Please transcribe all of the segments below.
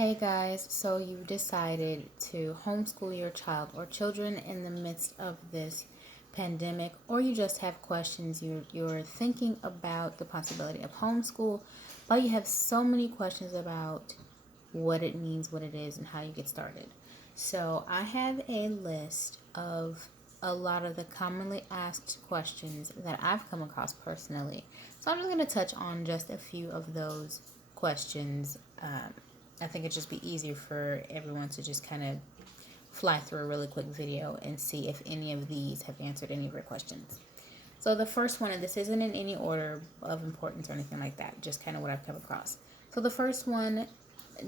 Hey guys, so you decided to homeschool your child or children in the midst of this pandemic, or you just have questions. You're thinking about the possibility of homeschool, but you have so many questions about what it means, what it is, and how you get started. So I have a list of a lot of the commonly asked questions that I've come across personally. So I'm just going to touch on just a few of those questions. I think it'd just be easier for everyone to just kind of fly through a really quick video and see if any of these have answered any of your questions. So the first one, and this isn't in any order of importance or anything like that, just kind of what I've come across. So the first one,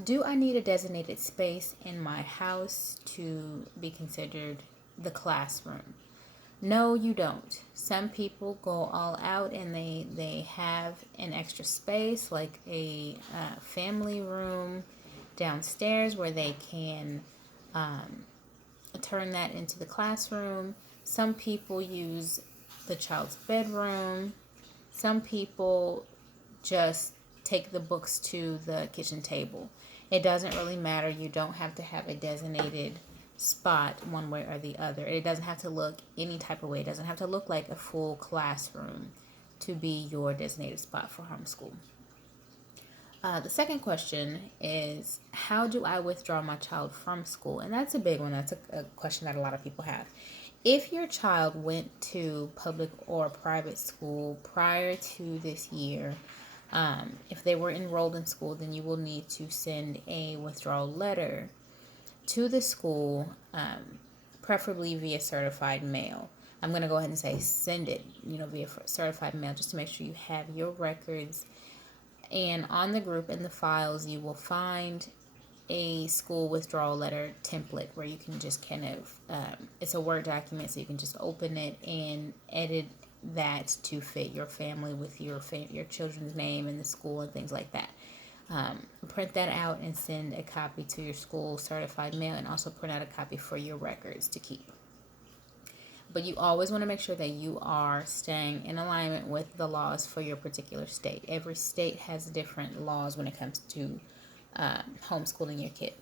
do I need a designated space in my house to be considered the classroom? No, you don't. Some people go all out and they have an extra space like a family room downstairs where they can turn that into the classroom. Some people use the child's bedroom. Some people just take the books to the kitchen table. It doesn't really matter. You don't have to have a designated spot one way or the other. It doesn't have to look any type of way. It doesn't have to look like a full classroom to be your designated spot for homeschool. The second question is, how do I withdraw my child from school? And that's a big one. That's a question that a lot of people have. If your child went to public or private school prior to this year, if they were enrolled in school, then you will need to send a withdrawal letter to the school, preferably via certified mail. I'm going to go ahead and say send it, via certified mail, just to make sure you have your records. And on the group in the files, you will find a school withdrawal letter template where you can just kind of, it's a Word document, so you can just open it and edit that to fit your family with your children's name and the school and things like that. Print that out and send a copy to your school certified mail, and also print out a copy for your records to keep. But you always want to make sure that you are staying in alignment with the laws for your particular state. Every state has different laws when it comes to homeschooling your kid.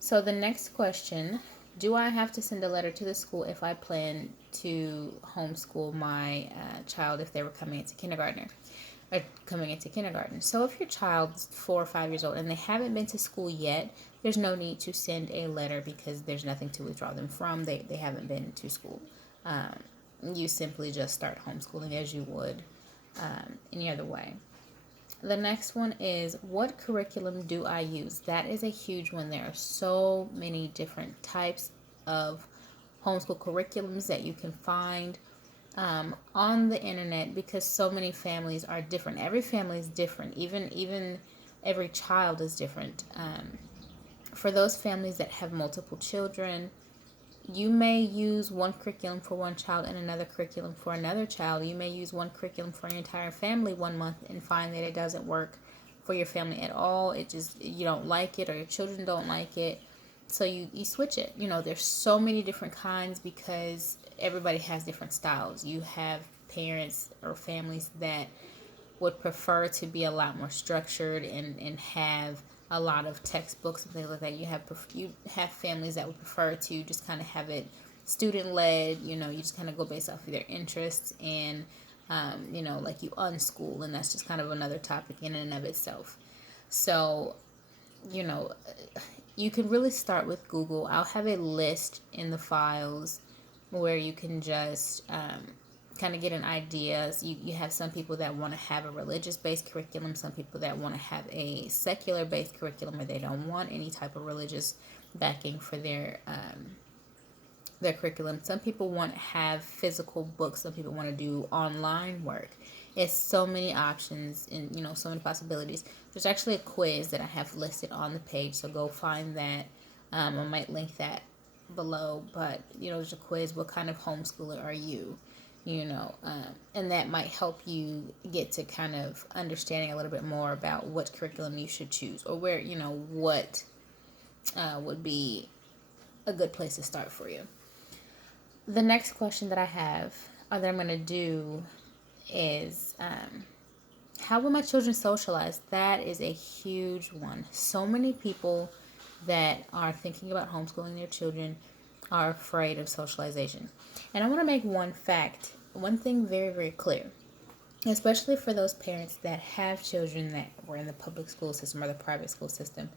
So the next question, do I have to send a letter to the school if I plan to homeschool my child if they were coming into kindergarten? So if your child's 4 or 5 years old and they haven't been to school yet, there's no need to send a letter because there's nothing to withdraw them from. They haven't been to school. You simply just start homeschooling as you would any other way. The next one is, what curriculum do I use? That is a huge one. There are so many different types of homeschool curriculums that you can find on the internet, because so many families are different. Every family is different. Even every child is different. For those families that have multiple children, you may use one curriculum for one child and another curriculum for another child. You may use one curriculum for your entire family one month and find that it doesn't work for your family at all. You don't like it, or your children don't like it. So you switch it. There's so many different kinds because everybody has different styles. You have parents or families that would prefer to be a lot more structured and have a lot of textbooks and things like that. You have families that would prefer to just kind of have it student led. You just kind of go based off of their interests, and like you unschool, and that's just kind of another topic in and of itself. So you can really start with Google. I'll have a list in the files where you can just kind of get an idea. You have some people that want to have a religious-based curriculum, some people that want to have a secular-based curriculum where they don't want any type of religious backing for their curriculum. Some people want to have physical books. Some people want to do online work. It's so many options and so many possibilities. There's actually a quiz that I have listed on the page, so go find that. I might link that below, but there's a quiz. What kind of homeschooler are you? And that might help you get to kind of understanding a little bit more about what curriculum you should choose, or where what would be a good place to start for you. The next question that I have, or that I'm going to do, is how will my children socialize? That is a huge one. So many people that are thinking about homeschooling their children are afraid of socialization. And I want to make one thing very, very clear, especially for those parents that have children that were in the public school system or the private school system,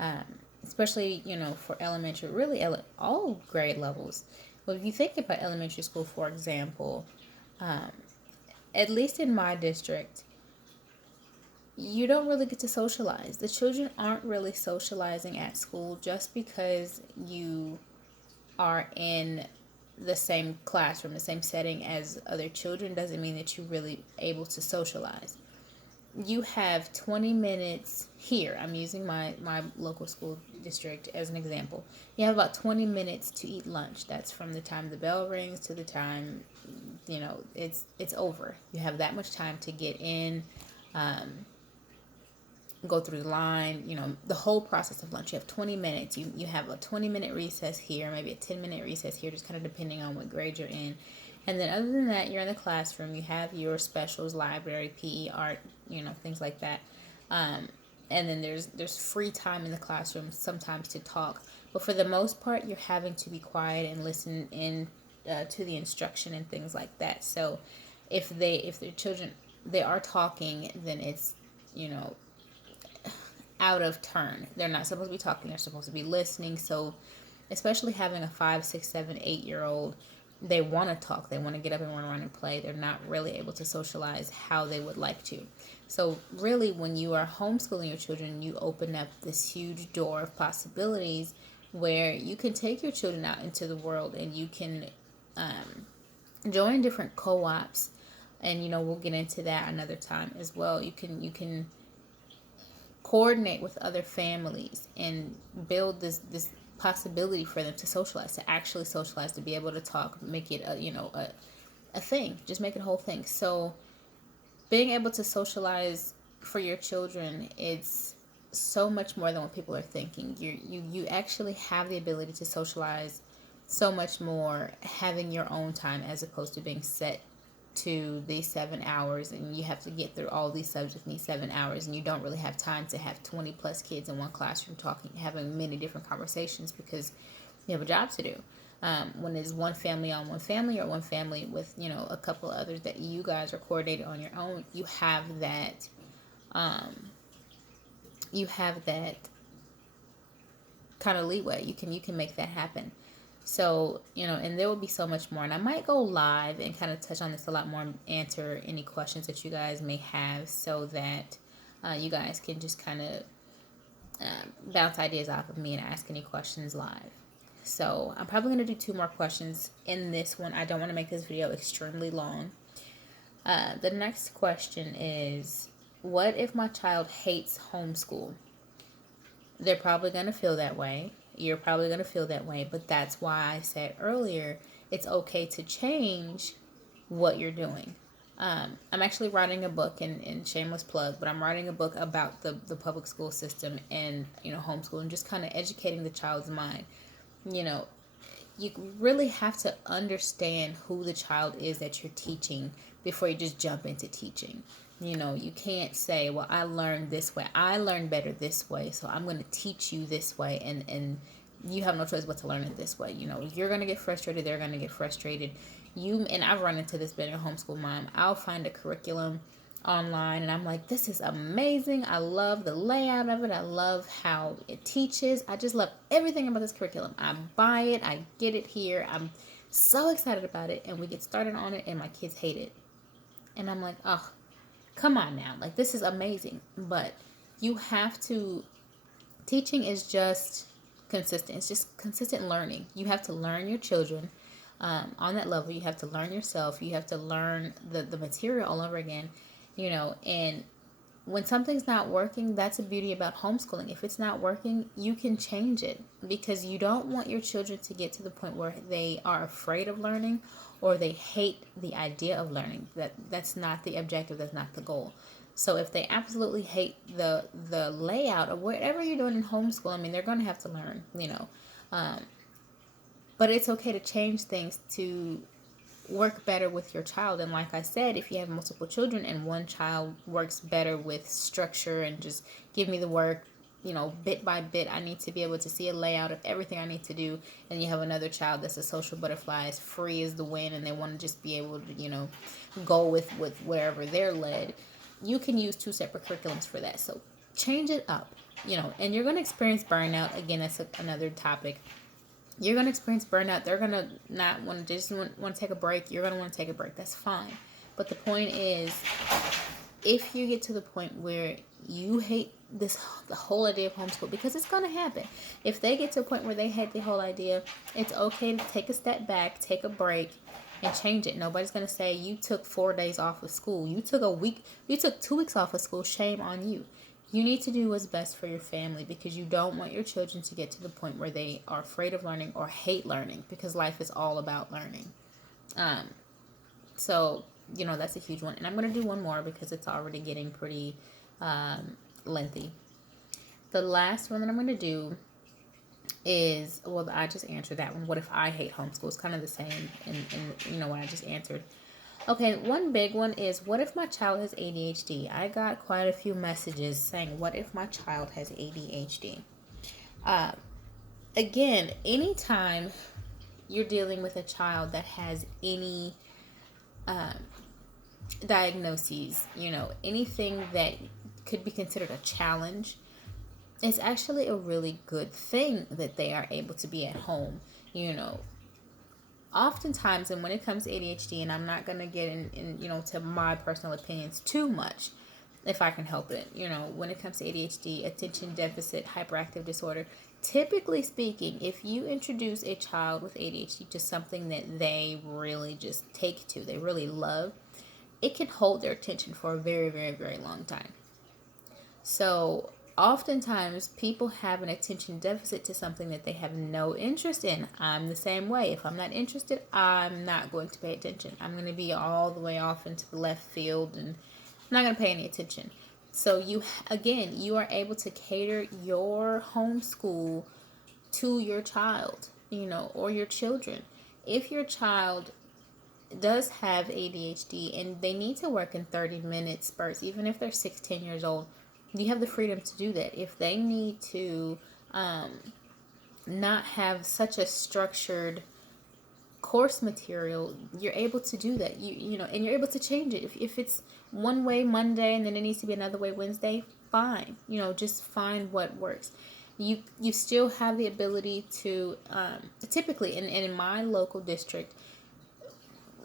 um, especially, for elementary, really all grade levels. Well, if you think about elementary school, for example, um, at least in my district, you don't really get to socialize. The children aren't really socializing at school. Just because you are in the same classroom, the same setting as other children, doesn't mean that you're really able to socialize. You have 20 minutes here. I'm using my local school district as an example. You have about 20 minutes to eat lunch. That's from the time the bell rings to the time, it's over. You have that much time to get in, go through the line, the whole process of lunch. You have 20 minutes. You have a 20-minute recess here, maybe a 10-minute recess here, just kind of depending on what grade you're in. And then other than that, you're in the classroom. You have your specials, library, PE, art, things like that. And then there's free time in the classroom sometimes to talk. But for the most part, you're having to be quiet and listen in to the instruction and things like that. So if their children, they are talking, then it's, out of turn. They're not supposed to be talking. They're supposed to be listening. So especially having a 5, 6, 7, 8-year-old, they want to talk. They want to get up and run around and play. They're not really able to socialize how they would like to. So really, when you are homeschooling your children, you open up this huge door of possibilities where you can take your children out into the world, and you can join different co-ops. And we'll get into that another time as well. You can coordinate with other families and build this possibility for them to socialize, to actually socialize, to be able to talk, make it a thing, just make it a whole thing. So being able to socialize for your children, it's so much more than what people are thinking. You actually have the ability to socialize so much more having your own time, as opposed to being set to these 7 hours, and you have to get through all these subjects in these 7 hours, and you don't really have time to have 20 plus kids in one classroom talking, having many different conversations, because you have a job to do. When it's one family on one family, or one family with a couple of others that you guys are coordinated on your own, you have that kind of leeway. You can make that happen. So, and there will be so much more. And I might go live and kind of touch on this a lot more, and answer any questions that you guys may have, so that you guys can just kind of bounce ideas off of me and ask any questions live. So I'm probably going to do 2 more questions in this one. I don't want to make this video extremely long. The next question is, what if my child hates homeschool? They're probably going to feel that way. You're probably going to feel that way, but that's why I said earlier, it's okay to change what you're doing. I'm actually writing a book, and shameless plug, but I'm writing a book about the public school system and, homeschooling, just kind of educating the child's mind. You really have to understand who the child is that you're teaching before you just jump into teaching. You can't say, well, I learned this way. I learned better this way, so I'm going to teach you this way, and you have no choice but to learn it this way. You're going to get frustrated. They're going to get frustrated. And I've run into this being a homeschool mom. I'll find a curriculum online, and I'm like, this is amazing. I love the layout of it. I love how it teaches. I just love everything about this curriculum. I buy it. I get it here. I'm so excited about it, and we get started on it, and my kids hate it. And I'm like, oh, come on now. Like, this is amazing. But you have to, teaching is just consistent. It's just consistent learning. You have to learn your children on that level. You have to learn yourself. You have to learn the material all over again, and when something's not working, that's the beauty about homeschooling. If it's not working, you can change it, because you don't want your children to get to the point where they are afraid of learning, or they hate the idea of learning. That's not the objective. That's not the goal. So if they absolutely hate the layout of whatever you're doing in homeschool, they're going to have to learn, but it's okay to change things to work better with your child. And like I said, if you have multiple children and one child works better with structure and just give me the work, bit by bit, I need to be able to see a layout of everything I need to do. And you have another child that's a social butterfly, as free as the wind, and they want to just be able to, go with wherever they're led. You can use two separate curriculums for that. So change it up, and you're going to experience burnout. Again, that's another topic. You're going to experience burnout. They're going to not want to just want to take a break. You're going to want to take a break. That's fine. But the point is, if you get to the point where you hate the whole idea of homeschool, because it's going to happen. If they get to a point where they hate the whole idea, it's okay to take a step back, take a break, and change it. Nobody's going to say you took 4 days off of school. You took 2 weeks off of school. Shame on you. You need to do what's best for your family, because you don't want your children to get to the point where they are afraid of learning or hate learning, because life is all about learning. So, that's a huge one. And I'm going to do one more because it's already getting pretty lengthy. The last one that I'm going to do is, well, I just answered that one. What if I hate homeschool? It's kind of the same in what I just answered. Okay, one big one is, what if my child has ADHD? I got quite a few messages saying, what if my child has ADHD? Again, anytime you're dealing with a child that has any diagnoses, anything that could be considered a challenge, it's actually a really good thing that they are able to be at home, Oftentimes, and when it comes to ADHD, and I'm not going to get in to my personal opinions too much, if I can help it, when it comes to ADHD, attention deficit hyperactive disorder, typically speaking, if you introduce a child with ADHD to something that they really just take to, they really love, it can hold their attention for a very, very, very long time. So oftentimes people have an attention deficit to something that they have no interest in. I'm the same way. If I'm not interested, I'm not going to pay attention. I'm going to be all the way off into the left field and I'm not going to pay any attention. So you are able to cater your homeschool to your child, or your children. If your child does have ADHD and they need to work in 30-minute spurts, even if they're 16 years old, you have the freedom to do that. If they need to not have such a structured course material, you're able to do that. And you're able to change it. If it's one way Monday and then it needs to be another way Wednesday, fine. Just find what works. You still have the ability to typically in my local district,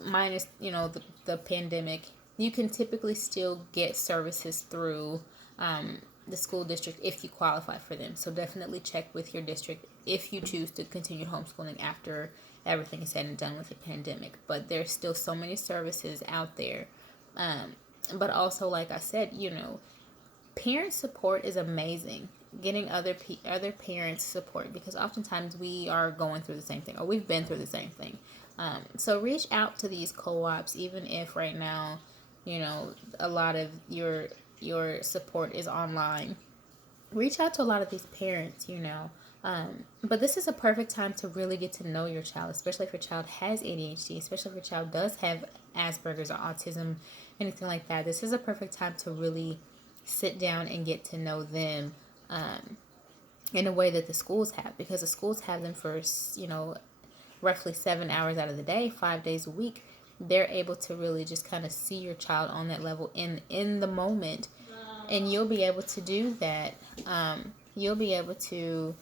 minus the pandemic, you can typically still get services through the school district if you qualify for them. So definitely check with your district if you choose to continue homeschooling after everything is said and done with the pandemic. But there's still so many services out there. But also, like I said, parent support is amazing. Getting other parents support, because oftentimes we are going through the same thing, or we've been through the same thing. So reach out to these co-ops, even if right now, a lot of your support is online. Reach out to a lot of these parents, but this is a perfect time to really get to know your child, especially if your child has ADHD, especially if your child does have Asperger's or autism, anything like that. This is a perfect time to really sit down and get to know them in a way that the schools have, because the schools have them for, roughly 7 hours out of the day, 5 days a week. They're able to really just kind of see your child on that level in the moment, and you'll be able to do that. You'll be able to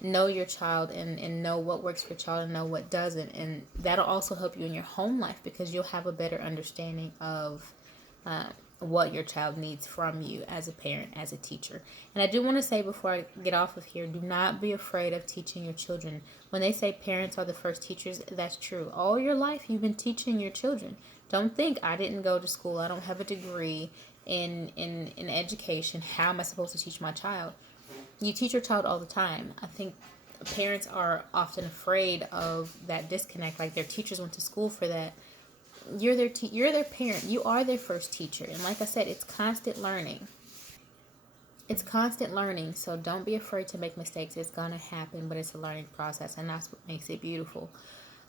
know your child and know what works for your child and know what doesn't, and that'll also help you in your home life, because you'll have a better understanding of what your child needs from you as a parent, as a teacher. And I do want to say before I get off of here, do not be afraid of teaching your children. When they say parents are the first teachers, that's true. All your life you've been teaching your children. Don't think, I didn't go to school, I don't have a degree in education, how am I supposed to teach my child? You teach your child all the time. I think parents are often afraid of that disconnect, like their teachers went to school for that. You're their parent. You are their first teacher. And like I said, it's constant learning. It's constant learning. So don't be afraid to make mistakes. It's going to happen, but it's a learning process, and that's what makes it beautiful.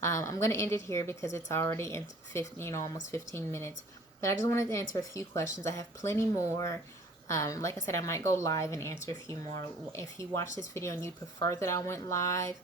I'm going to end it here because it's already in 15, almost 15 minutes. But I just wanted to answer a few questions. I have plenty more. Like I said, I might go live and answer a few more. If you watch this video and you prefer that I went live,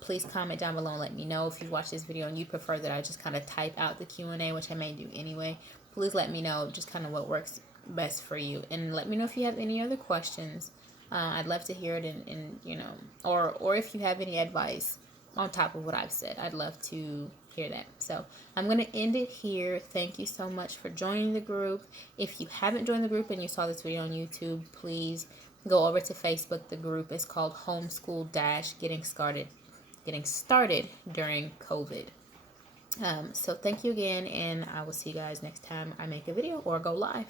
please comment down below and let me know. If you watch this video and you prefer that I just kind of type out the Q&A, which I may do anyway, please let me know just kind of what works best for you. And let me know if you have any other questions. I'd love to hear it, and you know, or if you have any advice on top of what I've said, I'd love to hear that. So I'm going to end it here. Thank you so much for joining the group. If you haven't joined the group and you saw this video on YouTube, please go over to Facebook. The group is called Homeschool-Getting Started during COVID. So thank you again, and I will see you guys next time I make a video or go live.